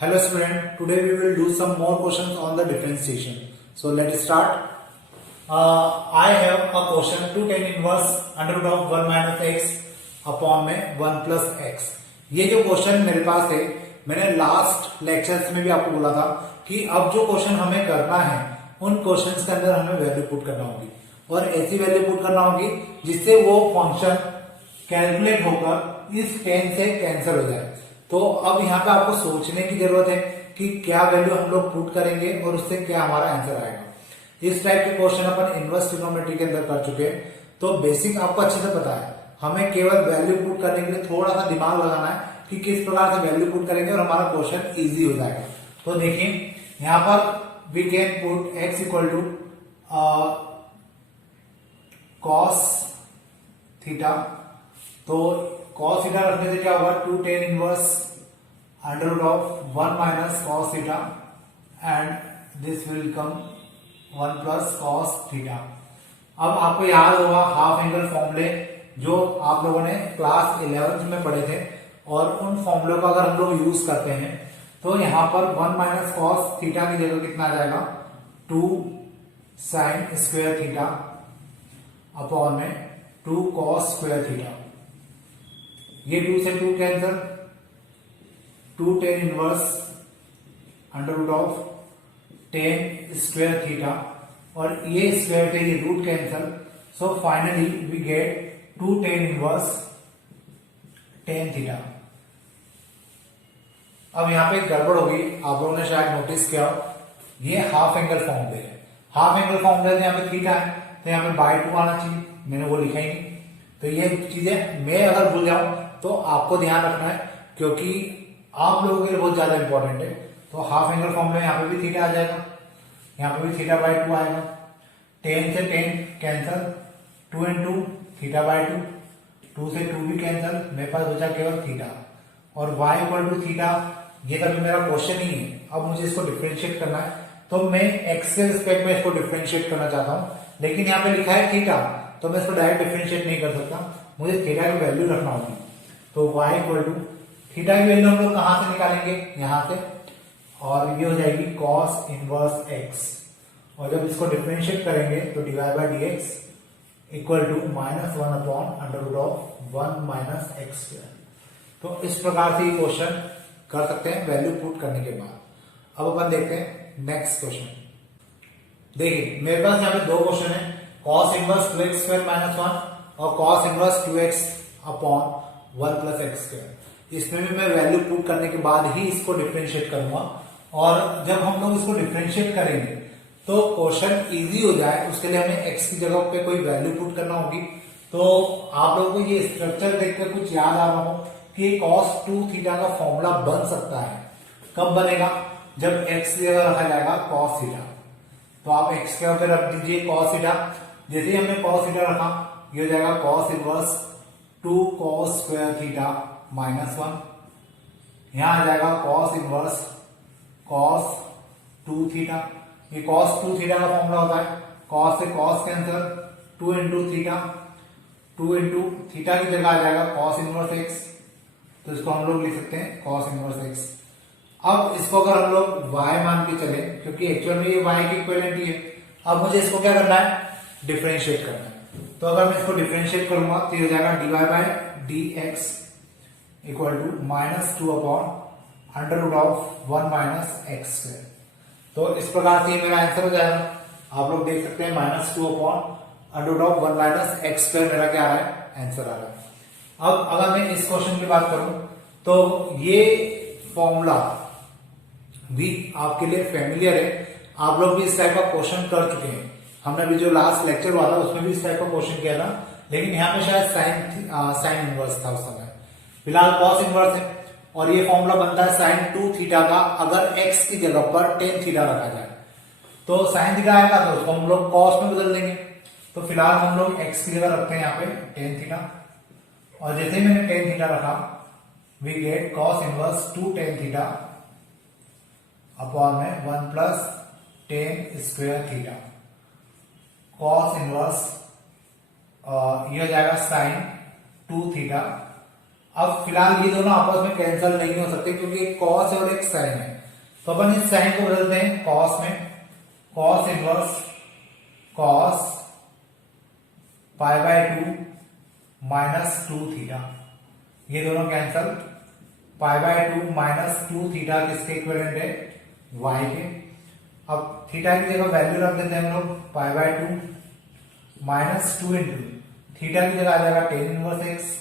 Hello student, today we will do some more questions on the differentiation. So let's start. I have a question 2 tan inverse under root of 1 minus x upon में 1 plus x. ये जो question मेरे पास है, मैंने last lectures में भी आपको बोला था कि अब जो क्वेश्चन हमें करना है उन क्वेश्चंस के अंदर हमें वैल्यू पुट करना होगी और ऐसी वैल्यू पुट करना होगी जिससे वो फंक्शन कैलकुलेट होकर इस टेन से कैंसिल हो जाए. तो अब यहाँ पे आपको सोचने की जरूरत है कि क्या वैल्यू हम लोग पुट करेंगे और उससे क्या हमारा आंसर आएगा. इस टाइप के क्वेश्चन अपन इनवर्स ट्रिग्नोमेट्री के अंदर कर चुके हैं, तो बेसिक आपको अच्छे से पता है. हमें केवल वैल्यू पुट करने के लिए थोड़ा सा दिमाग लगाना है कि किस प्रकार से वैल्यू पुट करेंगे और हमारा क्वेश्चन इजी हो जाएगा. तो देखिए यहाँ पर we can put x equal to cos theta. तो कॉस थीटा रखने से क्या होगा, 2 tan inverse under root of 1 minus cos theta and this will come 1 plus cos theta. अब आपको याद होगा हाफ एंगल फॉर्मूले जो आप लोगों ने क्लास 11th में पढ़े थे, और उन फॉर्मूलों का अगर हम लोग यूज करते हैं तो यहां पर 1 माइनस कॉस थीटा की जगह कितना आ जाएगा, 2 साइन स्क्वायर थीटा अपॉन में 2 कॉस स्क्वायर थीटा. ये 2 से 2 cancel, 2 tan inverse under root of 10 square theta और ये स्क्वायर थे, ये root cancel. So finally we get 2 tan inverse 10 theta. अब यहां पे गड़बड़ होगी, आप लोगों ने शायद नोटिस किया, ये हाफ एंगल फॉर्मूले है. हाफ एंगल फॉर्मूले यहाँ पे थीटा है तो यहाँ पे बाय 2 आना चाहिए, मैंने वो लिखा ही नहीं. तो ये चीजें मैं अगर भूल जाऊं तो आपको ध्यान रखना है, क्योंकि आप लोगों के लिए बहुत ज्यादा इंपॉर्टेंट है. तो हाफ एंगल फॉर्मूले यहाँ पे भी थीटा आ जाएगा, यहाँ पे भी थीटा बाय 2 आएगा. 10 से 10 कैंसिल, 2 इंटू थीटा बाय 2, 2 से 2 भी कैंसिल, मेरे पास बचा केवल थीटा और y इक्वल टू थीटा. ये तभी मेरा क्वेश्चन ही है. अब मुझे इसको डिफरेंशिएट करना है, तो मैं x के रिस्पेक्ट में इसको डिफरेंशिएट करना चाहता हूं, लेकिन यहाँ पे लिखा है थीटा, तो मैं इसको डायरेक्ट डिफरेंशिएट नहीं कर सकता, मुझे थीटा की वैल्यू रखना होगी. तो y इक्वल टू थीटा की वैल्यू हम लोग कहां से निकालेंगे, यहां से, और ये हो जाएगी cos इनवर्स x. और जब इसको डिफरेंशिएट करेंगे तो dy by dx equal to -1 upon under root of 1 minus x square. तो इस प्रकार से ये क्वेश्चन कर सकते हैं वैल्यू पुट करने के बाद. अब अपन देखते हैं नेक्स्ट क्वेश्चन. देखिए मेरे पास यहाँ पे दो क्वेश्चन है, cos inverse 2x square minus 1 और cos inverse 2x upon 1 plus x square. इसमें भी मैं वैल्यू पुट करने के बाद ही इसको डिफरेंशिएट करूंगा, और जब हम लोग इसको डिफरेंशिएट करेंगे तो क्वेश्चन इजी हो जाए उसके लिए हमें x की जगह पे कोई वैल्यू पुट करना होगी. तो आप लोगों को ये स्ट्रक्चर देखकर कुछ याद आ रहा हो कि cos 2 थीटा का फॉर्मूला बन सकता है. कब बनेगा, जब x की जगह रखा जाएगा cos थीटा. तो आप x के ऊपर रख दीजिए cos थीटा. जैसे ही हमने cos थीटा रखा, ये हो जाएगा cos inverse 2 cos square theta minus 1. यहां आ जाएगा cos इनवर्स cos 2 थीटा. ये cos 2 थीटा का फॉर्मूला होता है, cos से cos cancel, 2 into theta, 2 into theta की जगह आ जाएगा cos इनवर्स x. तो इसको हम लोग लिख सकते हैं cos इनवर्स x. अब इसको अगर हम लोग y मान के चले, क्योंकि एक्चुअल में ये y की इक्विवेलेंट ही है, अब मुझे इसको क्या करना है, डिफरेंशिएट करना है. तो अगर मैं इसको डिफरेंशिएट करूंगा तो ये हो जाएगा dy by dx equal to -2 upon under root of 1 minus x square. तो इस प्रकार से मेरा आंसर हो जाएगा. आप लोग देख सकते हैं -2 upon under root of 1 minus x square मेरा क्या आ रहा है, आंसर आ रहा है. अब अगर मैं इस क्वेश्चन की बात करूं तो ये फॉर्मूला भी आपके लिए फेमिलियर है. आप लोग भी इस टाइप का क्वेश्चन कर चुके हैं. हमने भी जो लास्ट लेक्चर हुआ था उसमें भी इस टाइप का क्वेश्चन किया था, लेकिन यहाँ पे शायद साइन इनवर्स था उस समय. फिलहाल cos इनवर्स है और ये फॉर्मूला बनता है sin 2 थीटा का अगर x की जगह पर tan थीटा रखा जाए. तो sin थीटा आएगा तो उसको हम लोग cos में बदल देंगे. तो फिलहाल हम लोग x की जगह रखते हैं यहाँ पे tan थीटा, और जैसे ही मैंने tan थीटा रखा, we get cos inverse 2 tan theta upon में 1 plus tan square theta. cos inverse ये हो जाएगा sin 2 थीटा अब फिलहाल ये दोनों आपस में कैंसिल नहीं हो सकते क्योंकि एक कॉस है और एक साइन है, तो अपन इस साइन को बदलते हैं कॉस में, cos inverse cos pi by 2 minus 2 theta, ये दोनों cancel, pi by 2 minus 2 theta किसके इक्विवेलेंट है, y के। अब थीटा की जगह वैल्यू रख देते हैं हम लोग पाई बाय 2 माइनस 2 इंटू थीटा की जगह आ जाएगा टेन इनवर्स एक्स।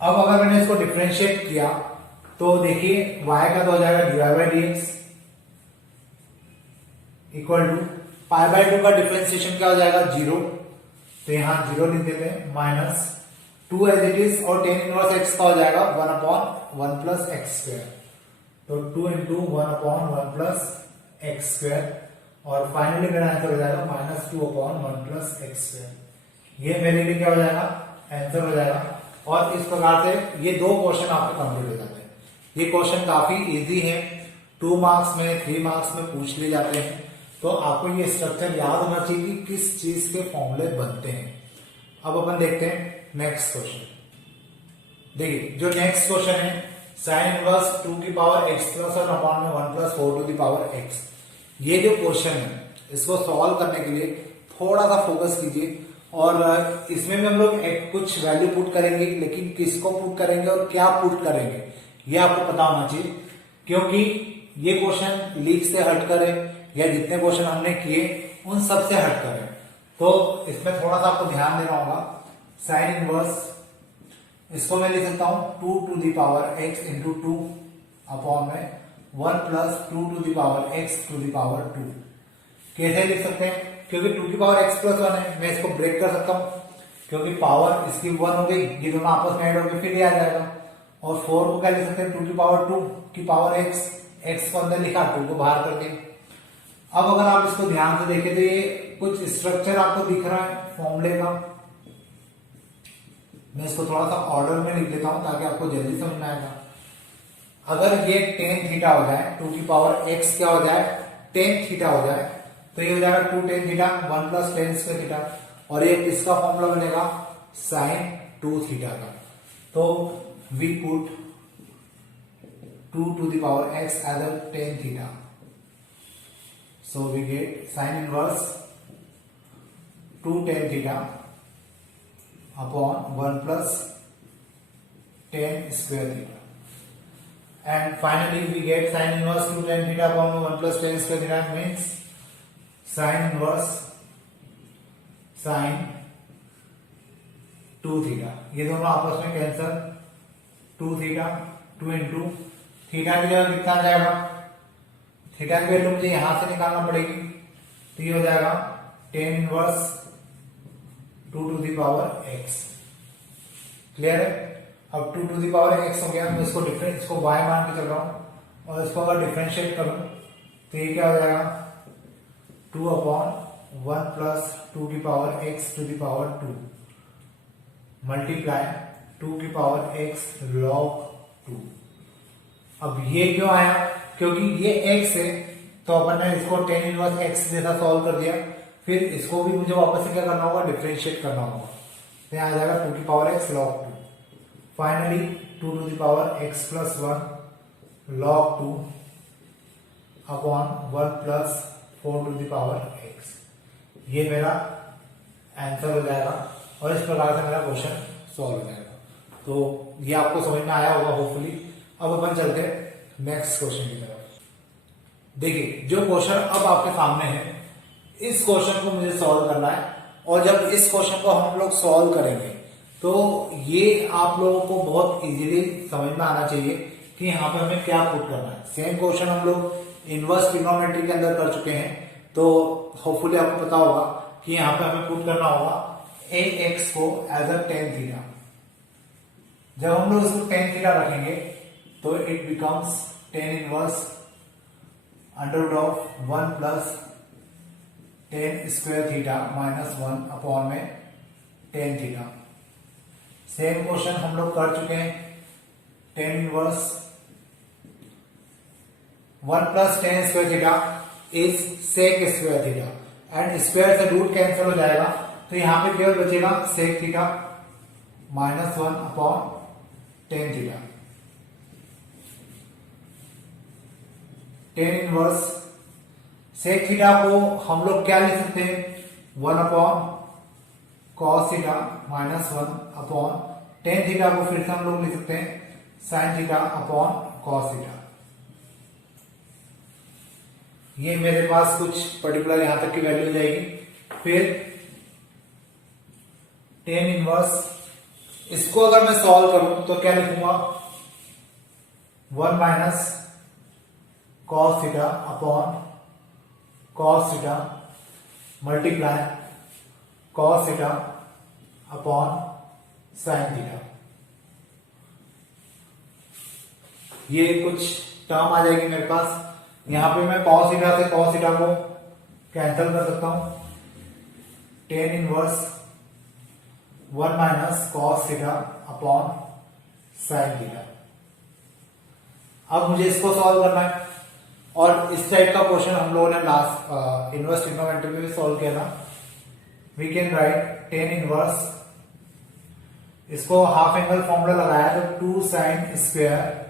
अब अगर मैंने इसको डिफरेंशिएट किया तो देखिए y का तो हो जाएगा dy by d x equal to pi by 2 का डिफरेंशिएशन क्या हो जाएगा 0, तो यहां 0 लिख देते हैं, माइनस 2 एज इट इज और टेन इनवर्स एक्स का हो जाएगा 1/1 प्लस एक्स स्क्वायर, तो 2 इंटू 1/1 प्लस एक्स स्क्वायर और फाइनली मेरा आंसर हो जाएगा माइनस 2/1 प्लस एक्स स्क्वायर। ये मेरे लिए क्या हो जाएगा, आंसर हो जाएगा। और इस प्रकार से ये दो क्वेश्चन आपके कंप्लीट हो जाते हैं। ये क्वेश्चन काफी इजी है, 2 मार्क्स में 3 मार्क्स में पूछ लिए जाते हैं, तो आपको ये स्ट्रक्चर याद होना चाहिए कि किस चीज के फॉर्मूले बनते हैं। अब अपन देखते हैं नेक्स्ट क्वेश्चन। देखिए जो नेक्स्ट क्वेश्चन है साइन इनवर्स 2 की पावर x प्लस 1 अपॉन में 1 plus 4 to the power x, ये जो क्वेश्चन है इसको सॉल्व करने के लिए थोड़ा सा फोकस कीजिए और इसमें भी हम लोग कुछ वैल्यू पुट करेंगे, लेकिन किसको पुट करेंगे और क्या पुट करेंगे ये आपको पता होना चाहिए, क्योंकि ये क्वेश्चन लीक से हटकर है या जितने क्वेश्चन हमने किए उन सब से हटकर है, तो इसमें थोड़ा सा आपको ध्यान देना होगा। साइन इनवर्स इसको मैं लिख सकता हूं 2 to the power x into 2 upon में 1 plus 2 to the power x to the power 2। कैसे लिख सकते हैं, क्योंकि 2 की पावर x प्लस 1 है, मैं इसको ब्रेक कर सकता हूं क्योंकि पावर इसकी 1 हो गई, ये दोनों आपस में ऐड होकर फिर ये आ जाएगा। और 4 को क्या लिख सकते हैं 2 की पावर 2 की पावर x को अंदर लिखा 2 को बाहर कर दिया। अब अगर आप इसको ध्यान से देखें तो ये कुछ स्ट्रक्चर आपको दिख रहा है फॉर्मूले का, मैं इसको थोड़ा सा ऑर्डर में लिख लेता हूं ताकि आपको जल्दी समझ में आएगा। अगर ये टेन थीटा हो जाए, 2 की पावर x क्या हो जाए टेन थीटा हो जाए, तो ये हो जाएगा 2 tan theta 1 plus tan square theta, और ये किसका फॉर्मूला बनेगा साइन 2 थीटा का। तो we put 2 to the power x as a tan theta, so we get sine inverse 2 tan theta upon 1 plus tan square theta, and finally we get sin inverse 2 tan theta upon 1 plus tan square theta means sin inverse sin 2 theta, ये दोनों आपस में cancel, 2 theta 2 into theta की जगह कितना जाएगा, theta की value मुझे यहां से निकालना पड़ेगी, तो ये हो जाएगा tan inverse 2 to the power x। Clear है। अब 2 टू दी पावर x हो गया, मैं इसको इसको y मान के चल रहा हूं और इसको अगर डिफरेंशिएट करूं तो ये क्या हो जाएगा 2 अपॉन 1 प्लस 2 की power x to the power 2 multiply 2 की पावर x log 2। अब ये क्यों आया, क्योंकि ये x है तो अपन ने इसको tan इनवर्स x जैसा सॉल्व कर दिया, फिर इसको भी मुझे वापस से क्या करना होगा डिफरेंशिएट करना होगा, तो यहां आ जाएगा 2 की power x log 2। Finally 2 to the power x plus 1 log 2 upon 1 plus 4 to the power x, ये मेरा आंसर हो जाएगा और इस प्रकार से मेरा क्वेश्चन सॉल्व हो जाएगा। तो ये आपको समझ में आया होगा होपफुली। अब अपन चलते हैं नेक्स्ट क्वेश्चन की तरफ। देखिए जो क्वेश्चन अब आपके सामने है, इस क्वेश्चन को मुझे सॉल्व करना है, और जब इस क्वेश्चन को हम लोग सॉल्व करेंगे तो ये आप लोगों को बहुत इजीली समझ में आना चाहिए कि यहाँ पे हमें क्या पुट करना है। सेम क्वेश्चन हम लोग इनवर्स ट्रिग्नोमेट्री के अंदर कर चुके हैं, तो होपफुली आपको पता होगा कि यहाँ पे हमें पुट करना होगा ax को एज अ टेन थीटा। जब हम लोग इसको टेन थीटा रखेंगे तो it becomes tan inverse under root of 1 plus tan square theta minus 1 upon में टेन थीटा। सेम क्वेश्चन हम लोग कर चुके हैं, tan inverse 1 plus tan square theta is sec square theta, and square से root cancel हो जाएगा, तो यहां पे केवल बचेगा sec theta -1/tan theta. Tan inverse sec theta को हम लोग क्या लिख सकते हैं, 1/cos थीटा -1/tan थीटा को फिर से हम लोग लिख सकते हैं sin थीटा/cos थीटा। ये मेरे पास कुछ पर्टिकुलर यहां तक की वैल्यू हो जाएगी। फिर टेन इनवर्स, इसको अगर मैं सॉल्व करूं तो क्या लिखूंगा, 1 - cos थीटा मल्टीप्लाई cos थीटा/sin थीटा। ये कुछ टर्म आ जाएगी मेरे पास। यहां पे मैं cos थीटा से cos थीटा को कैंसिल कर सकता हूं। टेन इनवर्स 1 - cos थीटा/sin थीटा। अब मुझे इसको सॉल्व करना है, और इस टाइप का क्वेश्चन हम लोगों ने लास्ट इनवर्स ट्रिग्नोमेट्री में भी सॉल्व किया था। We can write tan inverse, इसको हाफ एंगल फॉर्मूला लगाया तो 2 sin स्क्वायर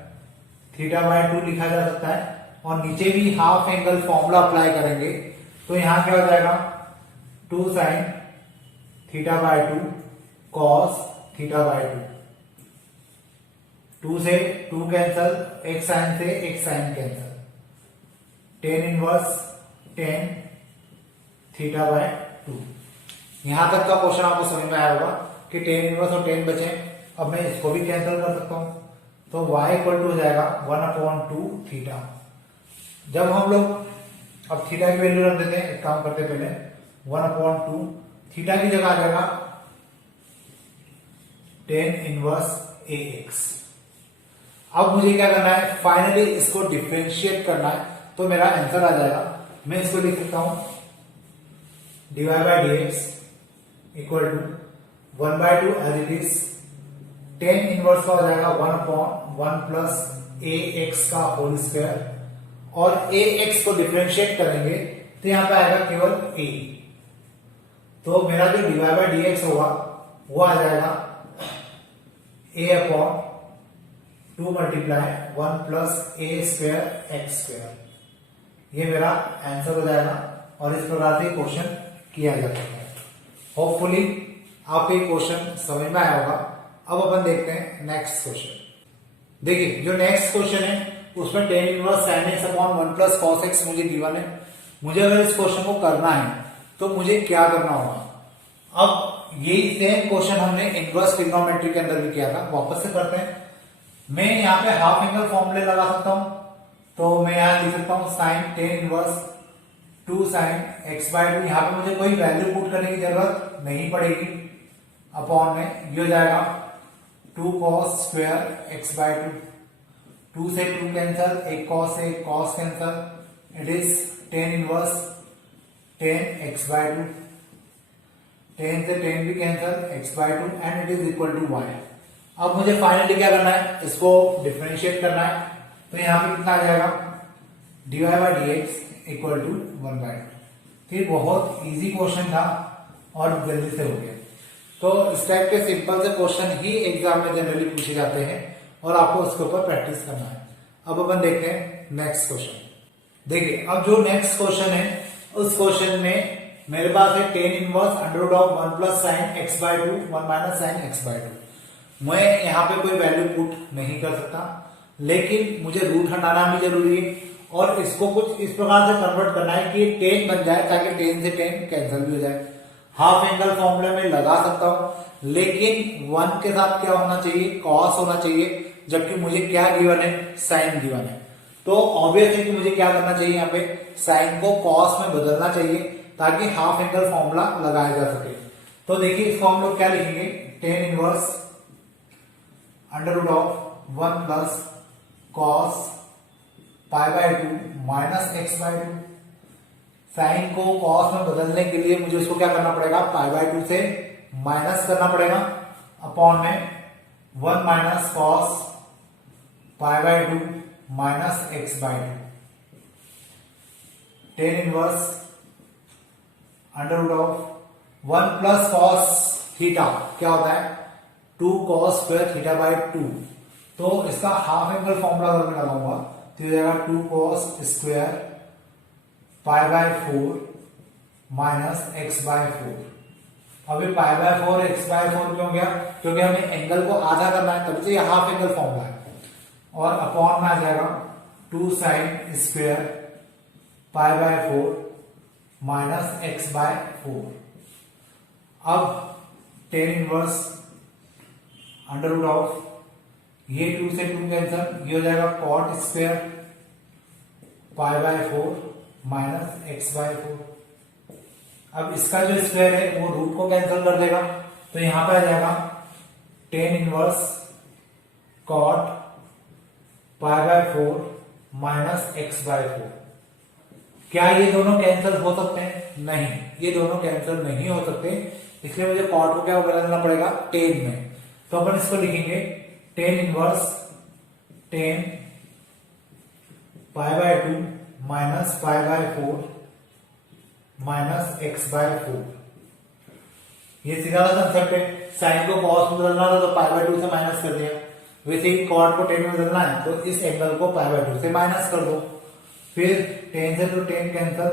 θ/2 लिखा जा सकता है, और नीचे भी हाफ एंगल फॉर्मूला अप्लाई करेंगे तो यहां क्या हो जाएगा, 2 sin θ/2 cos θ/2। 2 से 2 कैंसल, एक साइन से एक sine cancel, tan inverse tan θ/2। यहां तक का क्वेश्चन आपको समझ में आया होगा कि टेन इनवर्स और टेन बचे। अब मैं इसको भी कैंसिल कर सकता हूं, तो y इक्वल टू हो जाएगा 1/2 थीटा। जब हम लोग अब थीटा की वैल्यू रख देते हैं, एक काम करते पहले 1/2 थीटा की जगह आ जाएगा टेन इनवर्स ax। अब मुझे क्या करना है, फाइनली इसको डिफरेंशिएट करना है, तो मेरा आंसर आ जाएगा। मैं इसको लिख सकता हूं dy/dx equal to 1/2 as it is, tan inverse का हो जाएगा 1/1 प्लस ax का होल स्क्वायर, और ax को डिफरेंशिएट करेंगे तो यहां पे आएगा केवल a। तो मेरा जो dy/dx होगा वो आ जाएगा a/2 multiply 1 plus a square x square. ये मेरा आंसर हो जाएगा, और इस प्रकार से क्वेश्चन किया जा सकता है। होपफुली आपको ये क्वेश्चन समझ में आया होगा। अब अपन देखते हैं नेक्स्ट क्वेश्चन। देखिए जो नेक्स्ट क्वेश्चन है उसमें tan inverse sin x/1 plus cos x मुझे गिवन है। मुझे अगर इस क्वेश्चन को करना है तो मुझे क्या करना होगा। अब यही सेम क्वेश्चन हमने इनवर्स ट्रिग्नोमेट्री के अंदर भी किया था, वापस से करते हैं। मैं यहाँ पे हाफ एंगल फॉर्मूले लगा सकता हूं, तो मैं यहां लिख सकता हूं sign tan inverse 2 sin x/2। यहां पे मुझे कोई वैल्यू पुट करने की जरूरत नहीं पड़ेगी, अपॉन में ये हो जाएगा 2 cos स्क्वायर x/2। 2 से 2 कैंसल, एक cos से एक cos cancel, it is tan inverse 10 x/2। 10 से 10 भी cancel, x/2 and it is equal to y। अब मुझे फाइनली क्या करना है, इसको डिफरेंशिएट करना है, तो यहां पे कितना आ जाएगा, dy/dx इक्वल टू 1/2। तो ये बहुत इजी क्वेश्चन था और जल्दी से हो गया। तो इस टाइप के सिंपल से क्वेश्चन ही एग्जाम में जनरली पूछे जाते हैं, और आपको उसके ऊपर प्रैक्टिस करना है। अब अपन देखते हैं नेक्स्ट क्वेश्चन। देखिए अब जो नेक्स्ट क्वेश्चन है, उस क्वेश्चन में मेरे पास है ten inverse √1 plus sin x/2 1 minus sin x/2। मैं यहाँ पे कोई वैल्यू पुट नहीं कर सकता, लेकिन मुझे रूट हटाना भी जरूरी है, और इसको कुछ इस प्रकार से कन्वर्ट करना है कि टेन बन जाए, ताकि टेन से टेन कैंसिल भी हो जाए। हाफ एंगल फॉर्मूले में लगा सकता हूं, लेकिन 1 के साथ क्या होना चाहिए, cos होना चाहिए, जबकि मुझे क्या गिवन है, sin गिवन है। तो ऑब्वियस है कि मुझे क्या करना चाहिए, यहाँ पे sin को cos में बदलना चाहिए, ताकि हाफ एंगल फॉर्मूला लगाया जा सके। तो देखिए इसको हम लोग क्या लिखेंगे, tan inverse √1 plus cos π/2 minus x/2। Sine को cos में बदलने के लिए मुझे उसको क्या करना पड़ेगा, π/2 से माइनस करना पड़ेगा, अपॉन में 1 minus cos π/2 minus x/2। Tan inverse √1 plus cos theta क्या होता है, 2 cos स्क्वायर थीटा बाई 2। तो इसका हाफ एंगल फॉर्मूला अगर मैं लगाऊंगा तो ये जाएगा 2 cos square pi by 4 minus x by 4। अभी पाई बाय 4 एक्स बाय 4 क्यों गया? क्योंकि हमें एंगल को आधा करना है, तभी तो ये हाफ एंगल फॉर्मूला है। और अपॉन में आ जाएगा 2 sine square pi by 4 minus x by 4। अब tan inverse under root of ये 2 से 2 कैंसल, ये हो जाएगा cot square pi by 4 minus x by 4। अब इसका जो स्क्वायर है वो रूट को कैंसिल कर देगा, तो यहां पे आ जाएगा tan inverse cot pi by 4 minus x by 4। क्या ये दोनों कैंसिल हो सकते हैं? नहीं, ये दोनों कैंसिल नहीं हो सकते, इसलिए मुझे कॉट को क्या बदल देना पड़ेगा? टेन में। तो अपन इसको लिखेंगे tan inverse tan pi by 2 minus pi by 4 minus x by 4। ये सीधा सा कंसेप्ट है, साइन को कॉस में बदलना था तो पाई बाय 2 से माइनस कर दिया, वैसे ही कॉट को टेन में बदलना है तो इस एंगल को पाई बाय 2 से माइनस कर दो। फिर टेन से तो tan cancel,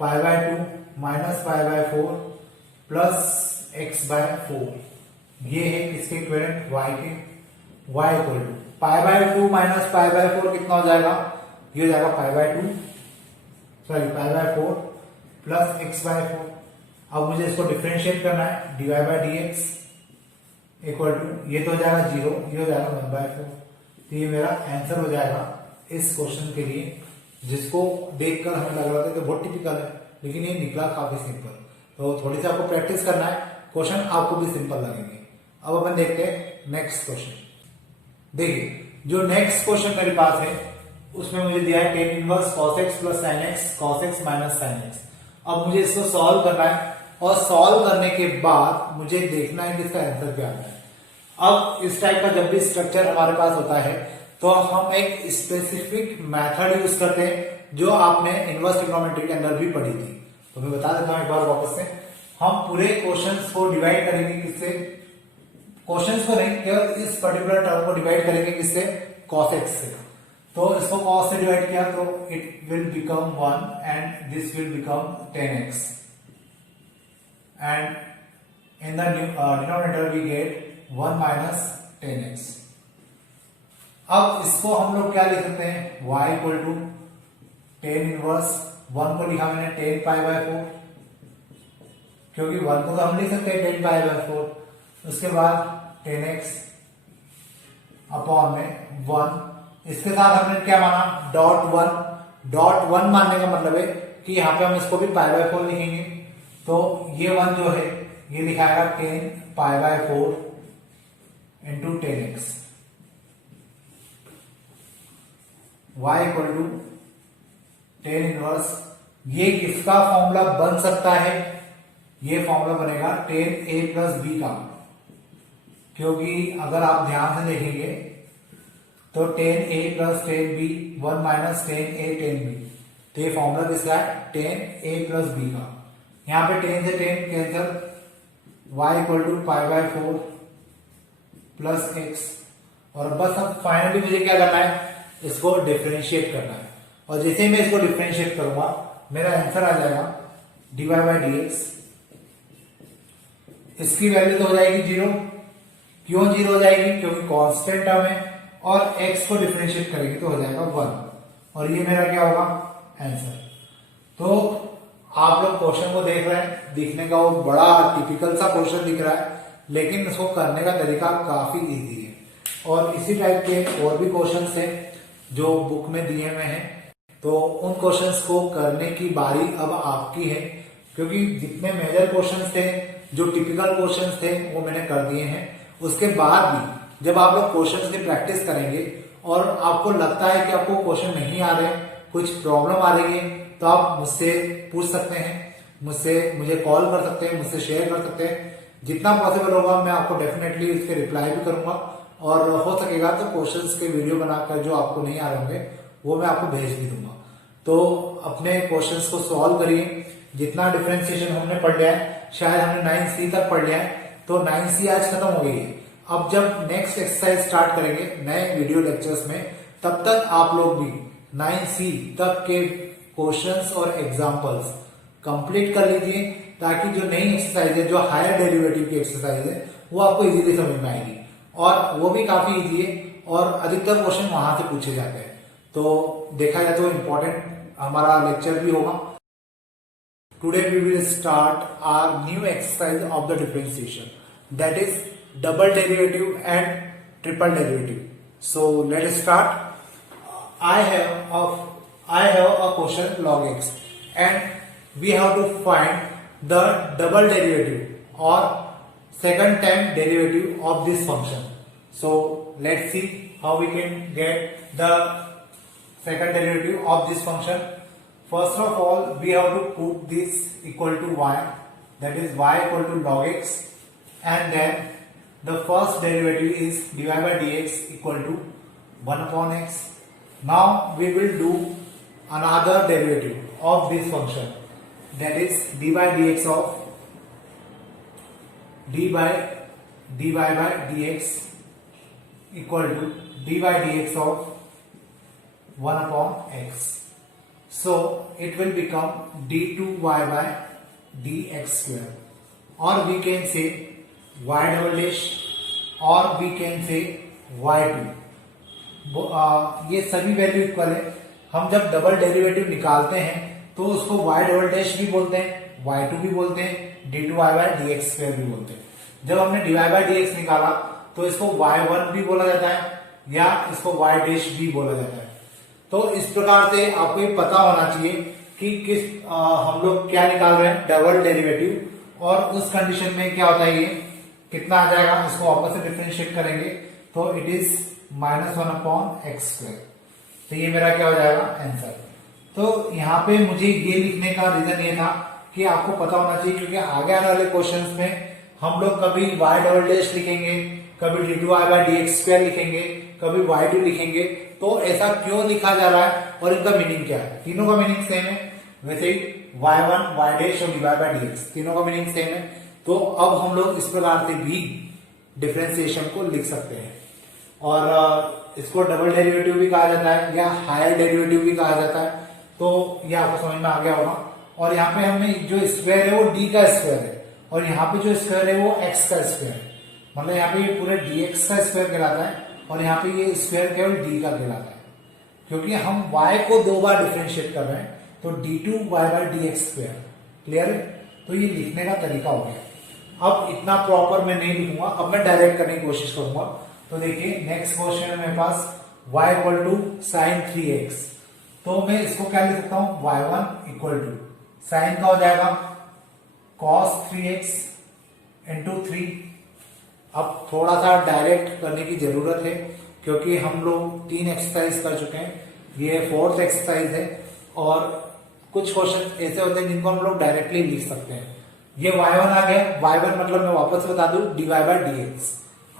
pi by 2 minus pi by 4 plus x by 4। ये है इसके इक्विवेलेंट y के, y equal to pi by 2 minus pi by 4 कितना हो जाएगा? ये हो जाएगा pi by 2 sorry pi by 4 plus x by 4। अब मुझे इसको डिफरेंशिएट करना है, dy by dx equal to ये तो हो जाएगा 0, ये हो जाएगा 1 बाय 4। तो ये मेरा आंसर हो जाएगा इस क्वेश्चन के लिए, जिसको देखकर हमें लग रहा था कि बहुत टिपिकल है, लेकिन ये निकला काफी सिंपल। तो थोड़ी सी आपको प्रैक्टिस करना है, क्वेश्चन आपको भी सिंपल लगेंगे। अब अपन देखते हैं नेक्स्ट क्वेश्चन। देखिए जो नेक्स्ट क्वेश्चन मेरे पास है उसमें मुझे दिया है tan inverse cos x plus sin x cos x minus sin x। अब मुझे इसको सॉल्व करना है और सॉल्व करने के बाद मुझे देखना है कि इसका आंसर क्या आता है। अब इस टाइप का जब भी स्ट्रक्चर हमारे पास होता है तो हम एक स्पेसिफिक मेथड यूज करते हैं जो आपने इनवर्स ट्रिग्नोमेट्री के अंदर भी पढ़ी थी। तो मैं बता देता हूं एक बार वापस से, हम पूरे क्वेश्चंस को डिवाइड करेंगे किससे? क्वेश्चंस को नहीं, केवल इस पर्टिकुलर टर्म को डिवाइड करेंगे किससे? cos x से। तो इसको cos से डिवाइड किया तो it will become 1 and this will become 10x and in the denominator we get 1 minus 10x। अब इसको हम लोग क्या लिख सकते हैं? y equal to tan inverse 1 को लिखा मैंने 10 पाई बाय 4, क्योंकि 1 को तो हम लिख सकते हैं 10 पाई बाय 4। उसके बाद 10x अपॉन में 1, इसके साथ हमने क्या माना? डॉट 1। डॉट 1 मानने का मतलब है कि यहाँ पे हम इसको भी पाई बाय 4 लिखेंगे, तो ये 1 जो है ये लिखाएगा 10 pi by 4 into 10x। y equal to 10 inverse, ये किसका फॉर्मूला बन सकता है? ये फॉर्मूला बनेगा 10a प्लस b का, क्योंकि अगर आप ध्यान से देखेंगे तो 10a plus 10b 1 minus 10a 10b, तो ये फॉर्मूला किसका है? 10a प्लस b का। यहां पे 10 से 10 cancel, y equal to pi by 4 plus x। और बस अब फाइनली मुझे क्या करना है? इसको डिफरेंशिएट करना है, और जैसे ही मैं इसको डिफरेंशिएट करूंगा मेरा आंसर आ जाएगा dy बाय dx। इसकी वैल्यू तो हो जाएगी 0। क्यों 0 हो जाएगी? क्योंकि कांस्टेंट टर्म है, और x को डिफरेंशिएट करेंगे तो हो जाएगा 1, और ये मेरा क्या होगा? आंसर। तो आप लोग क्वेश्चन को देख रहे हैं, दिखने का वो बड़ा टिपिकल सा क्वेश्चन दिख रहा है, लेकिन इसको करने का तरीका काफी इजी है। और इसी टाइप के और भी क्वेश्चंस हैं जो बुक में दिए हुए हैं, तो उन क्वेश्चंस को करने की बारी अब आपकी है, क्योंकि जितने मेजर क्वेश्चंस थे, जो टिपिकल क्वेश्चंस थे, वो मैंने कर दिए हैं। उसके बाद भी जब आप लोग क्वेश्चंस की प्रैक्टिस करेंगे और आपको लगता है कि आपको क्वेश्चन नहीं आ रहे, कुछ प्रॉब्लम आ रही है, तो आप मुझसे पूछ सकते हैं, मुझे कॉल कर सकते हैं, मुझसे शेयर कर सकते हैं। जितना पॉसिबल होगा मैं आपको डेफिनेटली इसके रिप्लाई भी करूंगा, और हो सकेगा तो क्वेश्चंस के वीडियो बनाकर जो आपको नहीं आ रहे होंगे वो मैं आपको भेज भी दूंगा। तो अपने क्वेश्चंस को सॉल्व करिए। जितना डिफरेंशिएशन हमने पढ़ लिया है, शायद हमने 9C तक पढ़ लिया है, तो 9C आज खत्म हो गई है। अब जब नेक्स्ट एक्सरसाइज स्टार्ट करेंगे नए वीडियो लेक्चर्स में, तब तक आप लोग भी 9C तक के क्वेश्चंस और एग्जांपल्स कंप्लीट कर लीजिए, ताकि जो नई एक्सरसाइज है, जो हायर डेरिवेटिव की एक्सरसाइज है, वो आपको इजीली समझ में आएगी और वो भी काफी इजी है और अधिकतर क्वेश्चन वहां से पूछे जाते हैं। तो देखा जाए तो इम्पोर्टेंट हमारा लेक्चर भी होगा। Today we will start our new exercise of the differentiation, that is double derivative and triple derivative. So let us start. I have a question log x and we have to find the double derivative or second time derivative of this function. So let's see how we can get the second derivative of this function. First of all, we have to put this equal to y, that is y equal to log x, and then the first derivative is dy by dx equal to 1 upon x. Now we will do another derivative of this function, that is dy by dx of dy by dx equal to dy by dx of 1 upon x. So it will become d2y by dx square, or we can say y double dash, or we can say y2. ये सभी value equal है। हम जब double derivative निकालते हैं तो उसको y double dash भी बोलते हैं, y2 भी बोलते हैं, d2y बाय dx स्क्वायर भी बोलते हैं। जब हमने dy बाय dx निकाला तो इसको y1 भी बोला जाता है या इसको y डैश भी बोला जाता है। तो इस प्रकार से आपको ये पता होना चाहिए कि हम लोग क्या निकाल रहे हैं, डबल डेरिवेटिव, और उस कंडीशन में क्या होता है, ये कितना आ जाएगा, इसको वापस से डिफरेंशिएट करेंगे तो it is -1 upon x square. तो ये मेरा क्या हो जाएगा, आंसर। तो यहाँ पे मुझे ये लिखने का रीजन ये था कि आपको पता होना चाहिए, क्योंकि आगे आने वाले क्वेश्चंस में हम लोग कभी y डबल डैश लिखेंगे, कभी d2y बाय dx स्क्वायर लिखेंगे, कभी y2 लिखेंगे। तो ऐसा क्यों लिखा जा रहा है और इनका मीनिंग क्या है? तीनों का मीनिंग सेम है। वैसे ही y1 y डैश और dy बाय dx तीनों का मीनिंग सेम है। तो अब हम लोग इस प्रकार से भी डिफरेंशिएशन को लिख सकते हैं, और इसको डबल डेरिवेटिव भी कहा जाता है या हायर डेरिवेटिव भी कहा जाता है। तो ये आपको समझ में आ गया होगा। और यहाँ पे हमने जो स्क्वायर है वो d का स्क्वायर है, और यहाँ पे जो स्क्वायर है वो x का स्क्वायर है। मतलब यहाँ पे ये पूरे dx का स्क्वायर कहलाता है, और यहाँ पे ये स्क्वायर केवल d का कहलाता है, क्योंकि हम y को दो बार डिफरेंशिएट कर रहे हैं। तो d2y bye dx square, clear है? तो ये लिखने का तरीका हो गया। अब इतना प्रॉपर मैं नहीं लिखूंगा, अब मैं डायरेक्ट करने की कोशिश करूंगा। तो देखिए नेक्स्ट क्वेश्चन है मेरे पास y equal to sine 3x। तो मैं इसको क्या लिख सकता हूं, y1 इक्वल टू साइन का हो जाएगा cos 3x इंटू 3। अब थोड़ा सा डायरेक्ट करने की जरूरत है, क्योंकि हम लोग 3 एक्सरसाइज कर चुके हैं, ये 4th एक्सरसाइज है, और कुछ क्वेश्चन ऐसे होते हैं जिनको हम लोग डायरेक्टली लिख सकते हैं। ये y1 आ गया, y1 मतलब मैं वापस बता दूं dy बाय dx।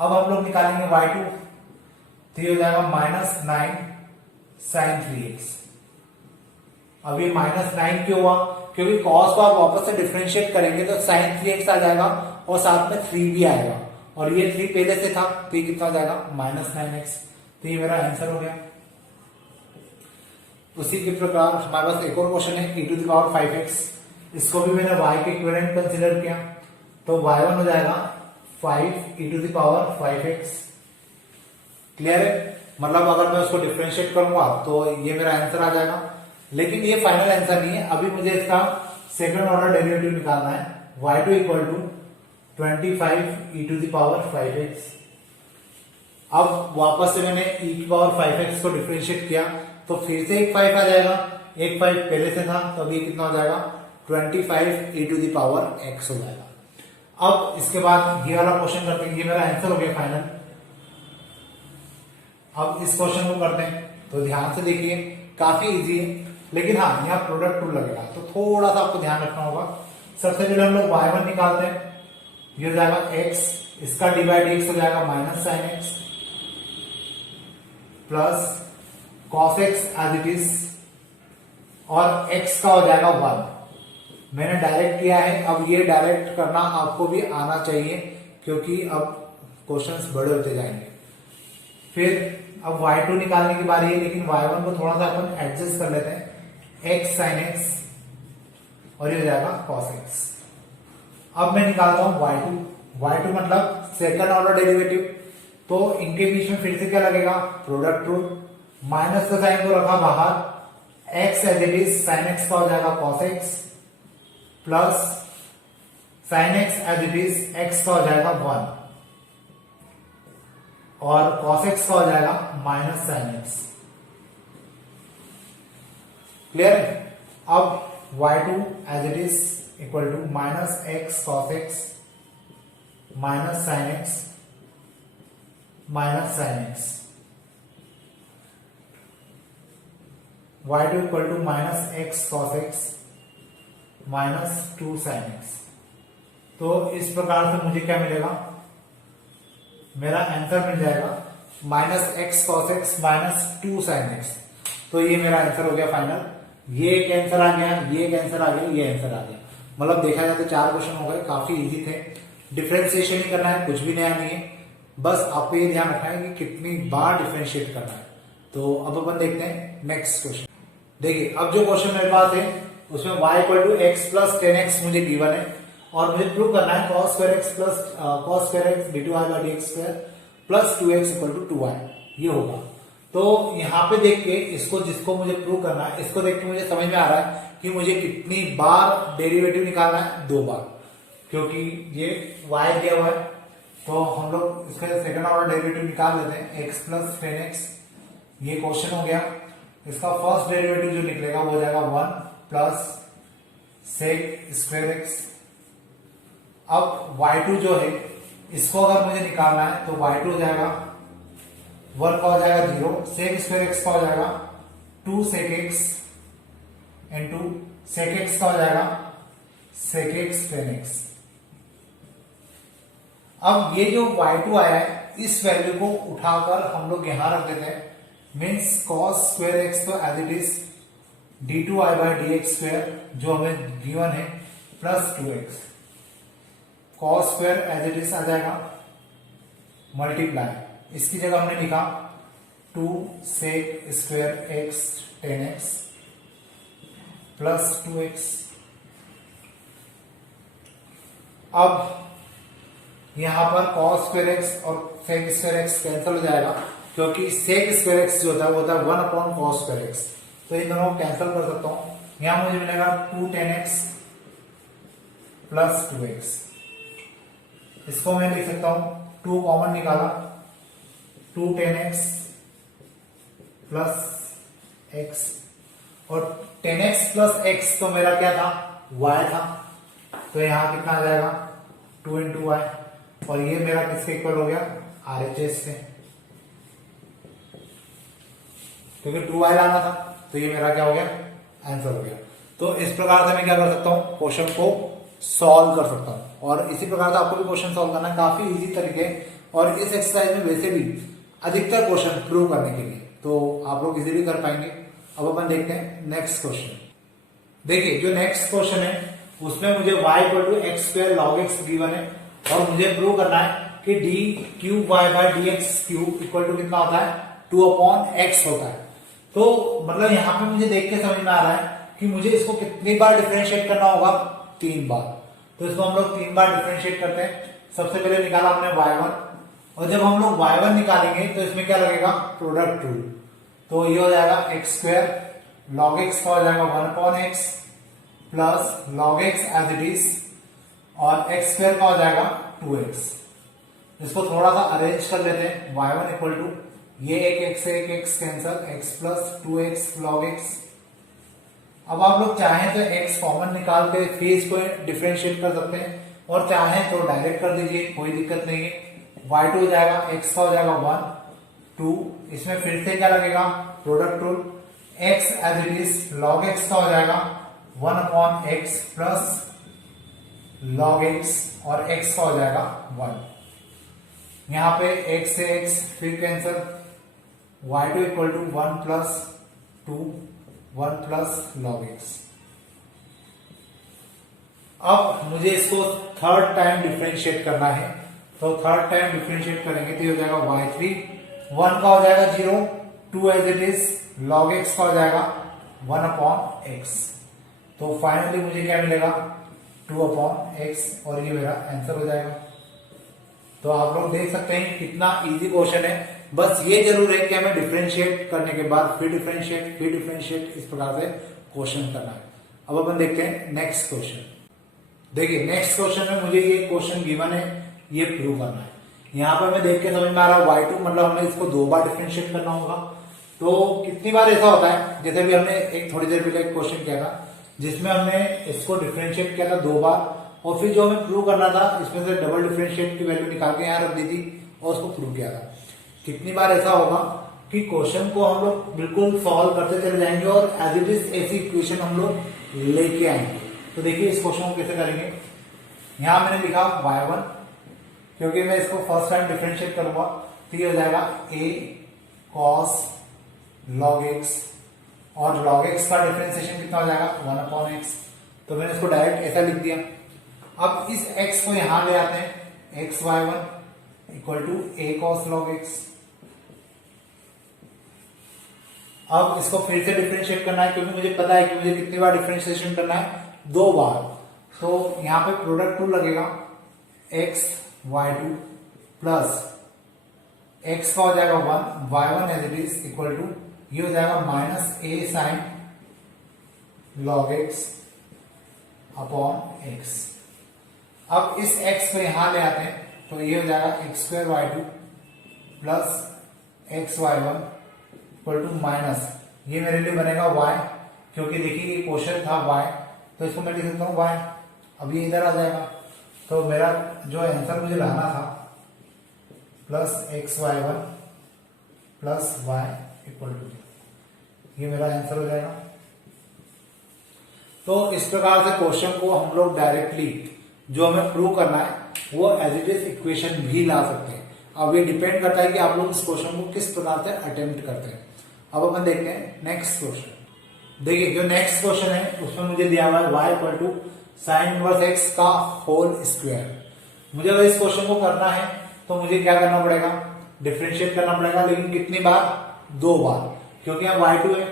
अब हम लोग निकालेंगे y2, तो ये हो जाएगा -9 साइन 3x। अब ये -9 क्यों हुआ, क्योंकि cos को आप वापस से डिफरेंशिएट करेंगे तो साइन 3x आ जाएगा और साथ में 3 भी आएगा, और ये 3 पहले से था, तो ये कितना आ जाएगा, -9x। तो ये मेरा आंसर हो गया। उसी के प्रकार हमारे पास एक और क्वेश्चन है e⁵ इसको भी मैंने y के इक्विवेलेंट कंसीडर किया। तो y1 हो जाएगा 5e⁵x। क्लियर है? मतलब अगर मैं उसको डिफरेंशिएट करूंगा तो ये मेरा आंसर आ जाएगा, लेकिन ये फाइनल आंसर नहीं है। अभी मुझे इसका सेकंड ऑर्डर डेरिवेटिव निकालना है। y2 equal to 25e⁵x। अब वापस से मैंने e⁵x को डिफरेंशिएट किया तो फिर से एक 5 आ जाएगा, एक 5 पहले से था, तो अभी कितना हो जाएगा, 25e⁵x हो जाएगा। अब इसके बाद ये वाला क्वेश्चन करते हैं, ये मेरा आंसर हो गया फाइनल। अब इस क्वेश्चन को करते हैं, तो ध्यान से देखिए, काफी इजी है, लेकिन हाँ यहाँ प्रोडक्ट टूल लगेगा तो थोड़ा सा आपको ध्यान रखना होगा। सबसे पहले हम लोग y1 निकालते हैं, ये हो जाएगा x, इसका dy dx हो जाएगा -sin x plus cos x as it is, और x का हो जाएगा 1। मैंने डायरेक्ट किया है, अब ये डायरेक्ट करना आपको भी आना चाहिए, क्योंकि अब क्वेश्चंस बड़े होते जाएंगे। फिर अब y2 निकालने की बारी है, लेकिन y1 को थोड़ा सा अपन एडजस्ट कर लेते हैं, x sin x और ये हो जाएगा cos x। अब मैं निकालता हूं y2 मतलब सेकंड ऑर्डर डेरिवेटिव, तो इनके बीच में फिर से क्या लगेगा, प्रोडक्ट रूल। माइनस का साइन को रखा बाहर, x as it is sin x का हो जाएगा cos x plus sin x as it is x का हो जाएगा 1 और cos x का हो जाएगा माइनस sin x। क्लियर है? अब y2 as it is equal to minus x cos x minus sin x minus sin x, y2 equal to minus x cos x minus 2 sin x। तो इस प्रकार से मुझे क्या मिलेगा, मेरा आंसर मिल जाएगा minus x cos x minus 2 sin x। तो ये मेरा आंसर हो गया फाइनल। ये एक आंसर आ गया, ये एक आंसर आ गया, ये आंसर आ गया। मतलब देखा जाए तो 4 क्वेश्चन हो गए, काफी इजी थे। डिफरेंशिएशन ही करना है, कुछ भी नया नहीं है, बस आपको ये ध्यान रखना है कि कितनी बार डिफरेंशिएट करना है। तो अब अपन देखते हैं नेक्स्ट क्वेश्चन। देखिए अब जो क्वेश्चन मेरे पास है उसमें y equal to x plus 10x मुझे गिवन है और मुझे प्रूव करना है cos square x plus cos square x d2y by dx square plus 2x equal to 2y ये होगा। तो यहाँ पे देख के इसको, जिसको मुझे प्रूव करना है, इसको देख के मुझे समझ में आ रहा है कि मुझे कितनी बार डेरिवेटिव निकालना है, 2 बार, क्योंकि ये y दिया हुआ है। तो हम लोग इसका सेकंड ऑर्डर डेरिवेटिव निकाल लेते हैं, x प्लस 10x। ये क्वेश्चन हो गया। इसका फर्स्ट डेरिवेटिव जो निकलेगा वो हो जाएगा 1 प्लस सेक स्क्वायर एक्स। अब y2 जो है इसको अगर मुझे निकालना है तो y2 हो जाएगा 1 का हो जाएगा 0, सेक स्क्वायर एक्स का हो जाएगा 2 sec x into sec x का हो जाएगा सेक एक्स 10x। अब ये जो y2 आया है इस वैल्यू को उठाकर हम लोग यहां रख देते हैं, मीन्स cos स्क्वायर एक्स तो as it is d2y by dx square जो हमें गिवन है plus 2x। cos square as it is आ जाएगा मल्टीप्लाई, इसकी जगह हमने लिखा 2 sec square x 10x plus 2x। अब यहां पर cos स्क्वायर एक्स और सेक स्क्वायर एक्स कैंसिल हो जाएगा, क्योंकि सेक स्क्वायर एक्स जो होता है वो होता है 1 अपॉन cos स्क्वायर एक्स। तो इन दोनों को कैंसिल कर सकता हूं। यहां मुझे मिलेगा 2 10x प्लस 2x। इसको मैं लिख सकता हूं, 2 कॉमन निकाला, 2 10x प्लस x और 10x प्लस x तो मेरा क्या था, y था। तो यहां कितना आ जाएगा 2 इंटू वाई, और ये मेरा किसके इक्वल हो गया, RHS से, क्योंकि 2y लाना था। तो ये मेरा क्या हो गया, आंसर हो गया। तो इस प्रकार से मैं क्या कर सकता हूं, क्वेश्चन को सॉल्व कर सकता हूं। और इसी प्रकार से आपको भी क्वेश्चन सॉल्व करना है, काफी इजी तरीके। और इस एक्सरसाइज में वैसे भी अधिकतर क्वेश्चन प्रूव करने के लिए तो आप लोग इजीली कर पाएंगे। अब अपन देखते हैं नेक्स्ट क्वेश्चन। देखिए जो नेक्स्ट क्वेश्चन है उसमें मुझे y equal to x square log x given है और मुझे प्रूव करना है कि d cube y by d x cube equal to कितना होता है, 2 अपॉन एक्स होता है। तो मतलब यहाँ पे मुझे देख के समझ में आ रहा है कि मुझे इसको कितनी बार डिफरेंशिएट करना होगा, 3 बार। तो इसको हम लोग 3 बार डिफरेंशिएट करते हैं। सबसे पहले निकाला हमने y1, और जब हम लोग y1 निकालेंगे तो इसमें क्या लगेगा, प्रोडक्ट रूल। तो ये हो जाएगा एक्स स्क्वायर लॉग एक्स का हो जाएगा 1 upon x plus log x as it is, और एक्स स्क्वायर का हो जाएगा 2x। इसको थोड़ा सा अरेंज कर लेते हैं। y1 इक्वल टू ये एक एक्स से एक x cancel, x plus 2x log x। अब आप लोग चाहें तो x कॉमन निकाल के फिर इसको डिफरेंशिएट कर सकते हैं, और चाहें तो डायरेक्ट कर दीजिए, कोई दिक्कत नहीं है। y2 हो जाएगा, x का हो जाएगा 1 2, इसमें फिर से क्या लगेगा, product rule, x as it is log x का हो जाएगा 1 upon x plus log x, और x का हो जाएगा 1। यहां पे x से x फिर cancel, y2 equal to 1 plus 2 1 plus log x। अब मुझे इसको थर्ड टाइम डिफरेंशिएट करना है, तो थर्ड टाइम डिफरेंशिएट करेंगे तो ये हो जाएगा y3, 1 का हो जाएगा 0, 2 as it is, log x का हो जाएगा 1/x। तो फाइनली मुझे क्या मिलेगा 2/x, और ये मेरा आंसर हो जाएगा। तो आप लोग देख सकते हैं कितना इजी क्वेश्चन है। बस ये जरूर है कि हमें डिफरेंशिएट करने के बाद फिर डिफरेंशिएट इस प्रकार से क्वेश्चन करना है। अब अपन देखते हैं नेक्स्ट क्वेश्चन। देखिए नेक्स्ट क्वेश्चन में मुझे ये क्वेश्चन गिवन है, ये प्रूव करना है। यहाँ पर मैं देख के समझ में आ रहा है y2 मतलब हमें इसको 2 बार डिफरेंशिएट करना होगा। तो कितनी बार ऐसा होता है, जैसे भी हमने एक थोड़ी देर पहले एक क्वेश्चन किया था जिसमें हमने इसको डिफरेंशिएट किया था 2 बार, और फिर जो हमें प्रूव करना था इसमें से डबल डिफरेंशिएट की वैल्यू निकाल के यहाँ रख दी थी और उसको प्रूव किया था। कितनी बार ऐसा होगा कि क्वेश्चन को हम लोग बिल्कुल सॉल्व करते चले जाएंगे और एज इट इज ऐसी इक्वेशन हम लोग लेके आएंगे। तो देखिए इस क्वेश्चन को कैसे करेंगे। यहां मैंने लिखा y1, क्योंकि मैं इसको फर्स्ट टाइम डिफरेंशिएट करूंगा तो ये हो जाएगा a cos log x, और log x का डिफरेंशिएशन कितना हो जाएगा 1/x। तो मैंने इसको डायरेक्ट ऐसा लिख दिया। अब इस x को यहां ले आते हैं, x y1 equal to a cos log x। अब इसको फिर से डिफरेंशिएट करना है, क्योंकि मुझे पता है कि मुझे कितनी बार डिफरेंशिएशन करना है, 2 बार। तो यहां पे प्रोडक्ट टू लगेगा, x y2 प्लस x का हो जाएगा 1, y1 as it is equal to ये हो जाएगा minus a sine log x upon x। अब इस x को यहां ले आते हैं तो ये हो जाएगा x² y2 plus x y1 equal to minus, ये मेरे लिए बनेगा y, क्योंकि देखिए ये क्वेश्चन था y, तो इसको मैं लिख सकता हूँ y। अब ये इधर आ जाएगा, तो मेरा जो आंसर मुझे लाना था plus x y1 plus y equal to, ये मेरा आंसर हो जाएगा। तो इस प्रकार से क्वेश्चन को हम लोग डायरेक्टली जो हमें प्रूव करना है वो एज इट इज इक्वेशन भी ला सकते हैं। अब ये डिपेंड करता है कि आप लोग इस क्वेश्चन को किस प्रकार से अटेम्प्ट करते हैं। अब अपन देखते हैं नेक्स्ट क्वेश्चन। देखिए जो नेक्स्ट क्वेश्चन है उसमें मुझे दिया हुआ है y equal to sine inverse x का होल स्क्वायर। मुझे अगर इस क्वेश्चन को करना है तो मुझे क्या करना पड़ेगा, डिफरेंशिएट करना पड़ेगा, लेकिन कितनी बार, 2 बार, क्योंकि यहाँ y2 है।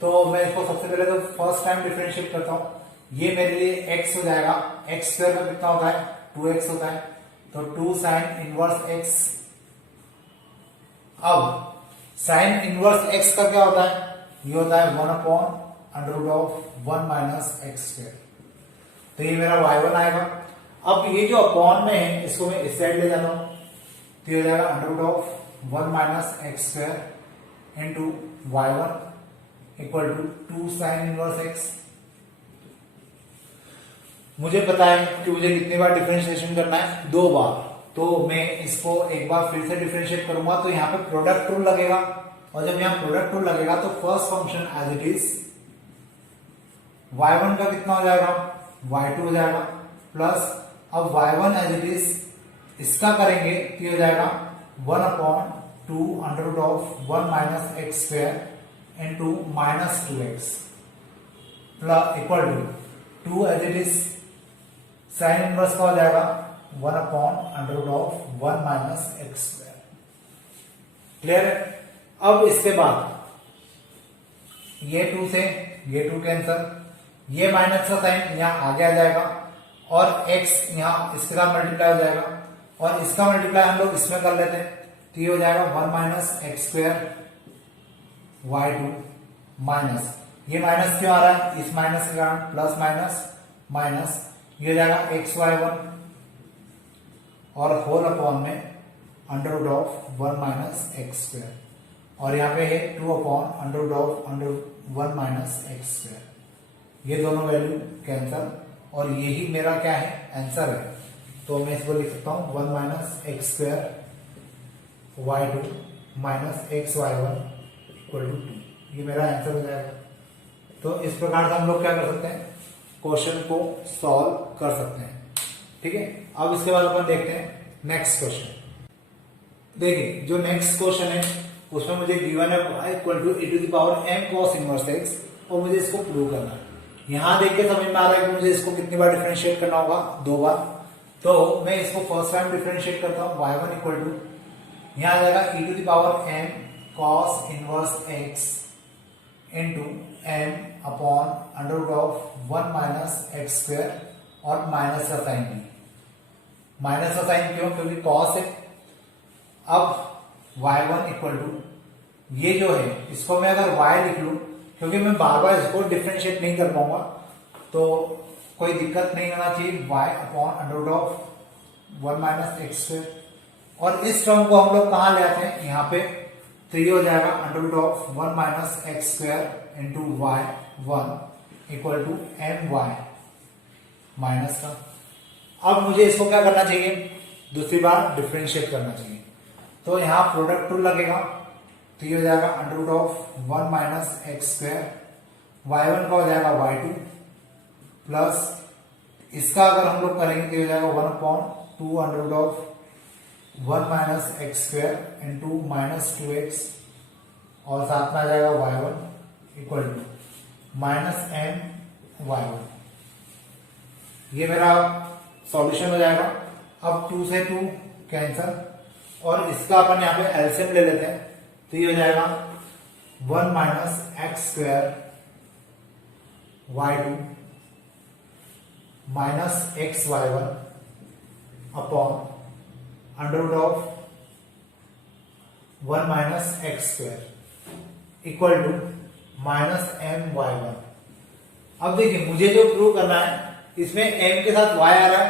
तो मैं इसको सबसे पहले तो फर्स्ट टाइम डिफरेंशिएट करता हूं। ये मेरे लिए x हो जाएगा, x स्क्वायर का कितना होता है 2x होता है, तो 2 साइन इनवर्स x। अब साइन इनवर्स x का क्या होता है, ये होता है 1/√1 माइनस x स्क्वायर। तो ये मेरा y1 आएगा। अब ये जो अपॉन में है इसको मैं इस साइड ले जाता हूं, तो ये हो जाएगा √1 minus x square into y1 equal to 2 sine inverse x। मुझे पता है कि मुझे कितनी बार डिफरेंशिएशन करना है, 2 बार। तो मैं इसको एक बार फिर से डिफरेंशिएट करूंगा तो यहाँ पे प्रोडक्ट रूल लगेगा, और जब यहाँ प्रोडक्ट रूल लगेगा तो first function as it is y1 का कितना हो जाएगा, y2 हो जाएगा, प्लस अब y1 एज इट इज इसका करेंगे तो हो जाएगा 1/2 minus x square into minus 2x plus equal to 2 as it is sine inverse का हो जाएगा 1/√1 माइनस x स्क्वायर। क्लियर है। अब इसके बाद ये 2 से ये 2 कैंसल, ये माइनस का साइन यहां आगे आ जाएगा और x यहां इसके साथ मल्टीप्लाई हो जाएगा, और इसका मल्टीप्लाई हम लोग इसमें कर लेते हैं तो ये हो जाएगा 1 minus x square y2 minus, ये माइनस क्यों आ रहा है, इस माइनस के कारण प्लस माइनस माइनस, ये हो जाएगा x y1 और होल अपॉन में √1 माइनस x स्क्वायर, और यहाँ पे है 2/√1 माइनस x स्क्वायर। ये दोनों वैल्यू कैंसल, और यही मेरा क्या है, आंसर है। तो मैं इसको लिख सकता हूं 1 minus x square y2 minus x y1 equal to 2। ये मेरा आंसर हो जाएगा। तो इस प्रकार से हम लोग क्या कर सकते हैं, क्वेश्चन को सॉल्व कर सकते हैं। ठीक है। अब इसके बाद अपन देखते हैं नेक्स्ट क्वेश्चन। देखिए जो नेक्स्ट क्वेश्चन है उसमें मुझे गिवन है y equal to e⁻m cos inverse x, और मुझे इसको प्रूव करना है। यहां देख के समझ में आ रहा है कि मुझे इसको कितनी बार डिफरेंशिएट करना होगा, 2 बार। तो मैं इसको फर्स्ट टाइम डिफरेंशिएट करता हूं, y1 इक्वल टू यहां आ जाएगा e to the power m cos inverse x into m upon under root of 1 minus x square और माइनस का साइन भी। माइनस का साइन क्यों? क्योंकि cos है। अब y1 इक्वल टू ये जो है इसको मैं अगर y लिख लूं, क्योंकि मैं बार बार इसको डिफरेंशिएट नहीं कर पाऊंगा तो कोई दिक्कत नहीं होना चाहिए, y upon under root of 1 minus x square. और इस टर्म को हम लोग कहां ले आते हैं? यहाँ पे, तो ये हो जाएगा under root of 1 minus x square into y 1 equal to m y minus का। अब मुझे इसको क्या करना चाहिए? दूसरी बार डिफरेंशिएट करना चाहिए। तो यहां प्रोडक्ट टू लगेगा, तो ये हो जाएगा under root of 1 minus x square, y1 का हो जाएगा y2 प्लस इसका अगर हम लोग करेंगे तो हो जाएगा 1 upon 2 under root of 1 minus x square into minus 2x और साथ में आ जाएगा y1 equal to minus m y1। ये मेरा सॉल्यूशन हो जाएगा। अब 2 से 2 कैंसल और इसका अपन यहाँ पे एलसीएम ले लेते हैं, तो ये हो जाएगा 1 minus x square y2 minus x y1 upon under root of 1 minus x square equal to minus m y1। अब देखिए मुझे जो प्रूव करना है इसमें m के साथ y आ रहा है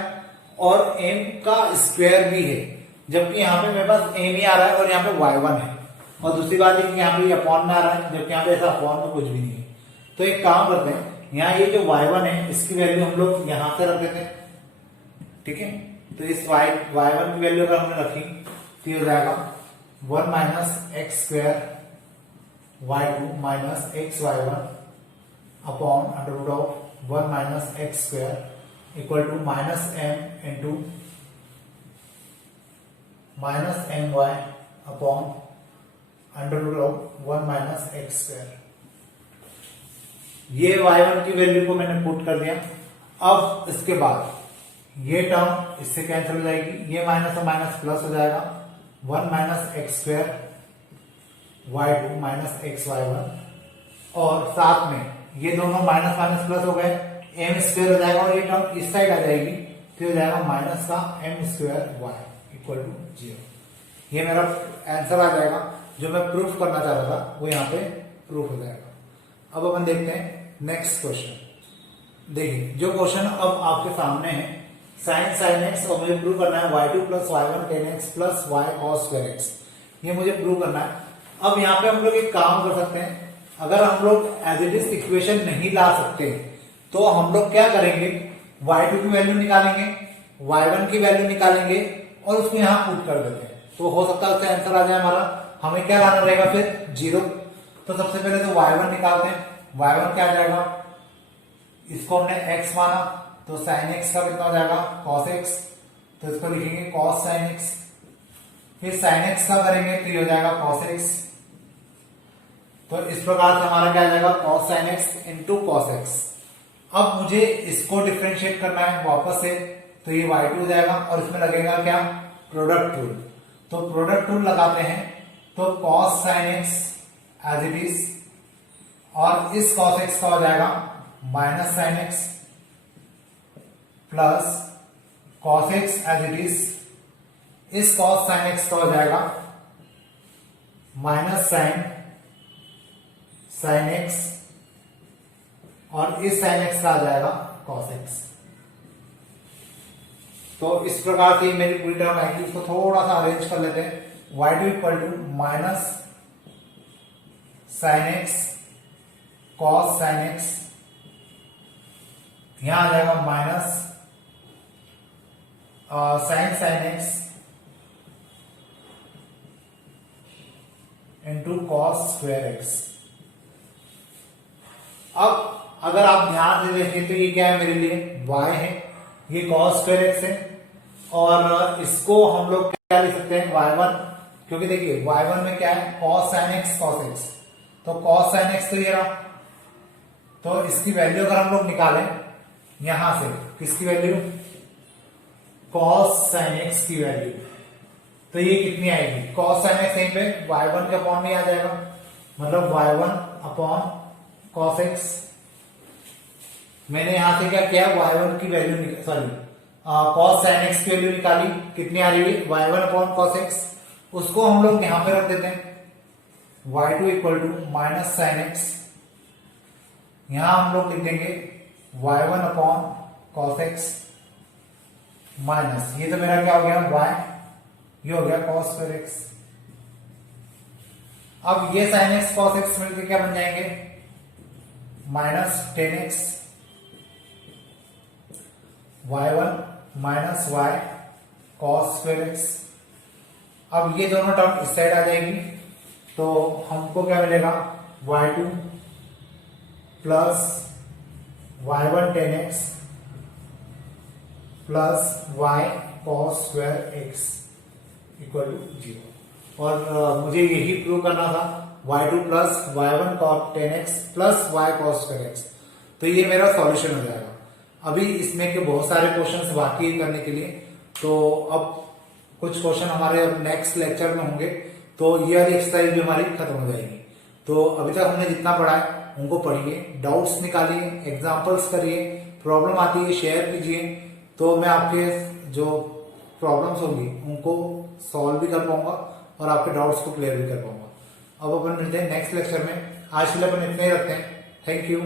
और m का स्क्वायर भी है, जबकि यहाँ पे मेरे पास m ही आ रहा है और यहाँ पे y1 है। और दूसरी बात है कि यहाँ पे अपॉन में आ रहा है, जबकि यहाँ पे ऐसा अपॉन में कुछ भी नहीं है। तो एक काम करते हैं, यहाँ ये जो y1 है इसकी वैल्यू हम लोग यहां से रख देते हैं, ठीक है। तो इस y1 की वैल्यू अगर हमने रखी तो ये हो जाएगा 1 minus x square y2 minus x y1 upon under root of 1 minus x square equal to minus m into minus m y upon under root of 1 minus x square. ये y1 की value को मैंने put कर दिया। अब इसके बाद ये टर्म इससे कैंसिल हो जाएगी, ये माइनस और माइनस प्लस हो जाएगा 1 minus x square y2 minus x y1 और साथ में ये दोनों माइनस माइनस प्लस हो गए, एम स्क्वायर हो जाएगा और ये टर्म इस साइड आ जाएगी, तो हो जाएगा माइनस का m square y equal to 0। ये मेरा आंसर आ जाएगा, जो मैं प्रूफ करना चाह रहा था वो यहाँ पे प्रूफ हो जाएगा। अब अपन देखते हैं नेक्स्ट क्वेश्चन। देखिए जो क्वेश्चन अब आपके सामने है, साइन एक्स और मुझे प्रूव करना है y2 plus y1 ten x plus y cos square x, ये मुझे प्रूव करना है। अब यहाँ पे हम लोग एक काम कर सकते हैं, अगर हम लोग एज इट इज इक्वेशन नहीं ला सकते तो हम लोग क्या करेंगे, y2 की वैल्यू निकालेंगे, y1 की वैल्यू निकालेंगे और उसको यहाँ पुट कर देते हैं, तो हो सकता है उसका आंसर आ जाए हमारा। हमें क्या लाना रहेगा फिर 0। तो सबसे पहले तो y1 निकालते हैं, y1 क्या आ जाएगा, इसको हमने x माना तो sin x का कितना हो जाएगा cos x, तो इसको लिखेंगे cos sin x। फिर sin x का करेंगे तो ये हो जाएगा cos x, तो इस प्रकार से हमारा क्या आ जाएगा cos sin x into cos x। अब मुझे इसको डिफरेंशिएट करना है वापस से, तो ये y2 हो जाएगा और इसमें लगेगा क्या प्रोडक्ट रूल, तो प्रोडक्ट रूल लगाते हैं, तो cos sin x as it is और इस cos x का हो जाएगा minus sin x plus cos x as it is, इस cos sin x का हो जाएगा माइनस sin x और इस sin x का आ जाएगा cos x। तो इस प्रकार से मेरी पूरी टर्म आएगी, इसको थोड़ा सा अरेंज कर लेते हैं। y2 equal to minus sin x cos sin x, यहां आ जाएगा minus sin x into cos square x। अब अगर आप ध्यान से देखें तो ये क्या है मेरे लिए y है, ये cos स्क्वायर x है और इसको हम लोग क्या लिख सकते हैं y1, क्योंकि देखिए y1 में क्या है cos sin x cos x, तो cos sin x तो ये रहा, तो इसकी वैल्यू अगर हम लोग निकालें यहां से, किसकी वैल्यू cos sin x की वैल्यू, तो ये कितनी आएगी? cos sin x यहीं पे y1 के अपॉन में आ जाएगा, मतलब y1 अपॉन cos x। मैंने यहां से क्या किया, y1 की value sorry cos sin x की वैल्यू निकाली, कितनी आ रही है? y1 upon cos x। उसको हम लोग यहां पे रख देते हैं, y2 equal to minus sine x. यहां हम लोग लिख देंगे y1 upon cos x minus, ये तो मेरा क्या हो गया y, ये हो गया cos स्क्वायर x। अब ये sin x cos x मिलकर क्या बन जाएंगे? Minus 10x y1 minus y cos square x। अब ये दोनों टर्म इस साइड आ जाएगी, तो हमको क्या मिलेगा? y2 plus y1 10x plus y cos square x equal to 0। और मुझे यही प्रूव करना था, y2 plus y1 cos 10x plus y cos square x। तो ये मेरा सॉल्यूशन हो जाएगा। अभी इसमें के बहुत सारे क्वेश्चंस बाकी है करने के लिए, तो अब कुछ क्वेश्चन हमारे नेक्स्ट लेक्चर में होंगे, तो ये वाली एक्सरसाइज भी हमारी खत्म हो जाएगी। तो अभी तक हमने जितना पढ़ा है उनको पढ़िए, डाउट्स निकालिए, एग्जांपल्स करिए, प्रॉब्लम आती है शेयर कीजिए, तो मैं आपके जो प्रॉब्लम्स होंगी उनको सॉल्व भी कर पाऊंगा और आपके डाउट्स को क्लियर भी कर पाऊंगा। अब अपन मिलते हैं नेक्स्ट लेक्चर में। आज के लिए अपन इतने ही रखते हैं। Thank you.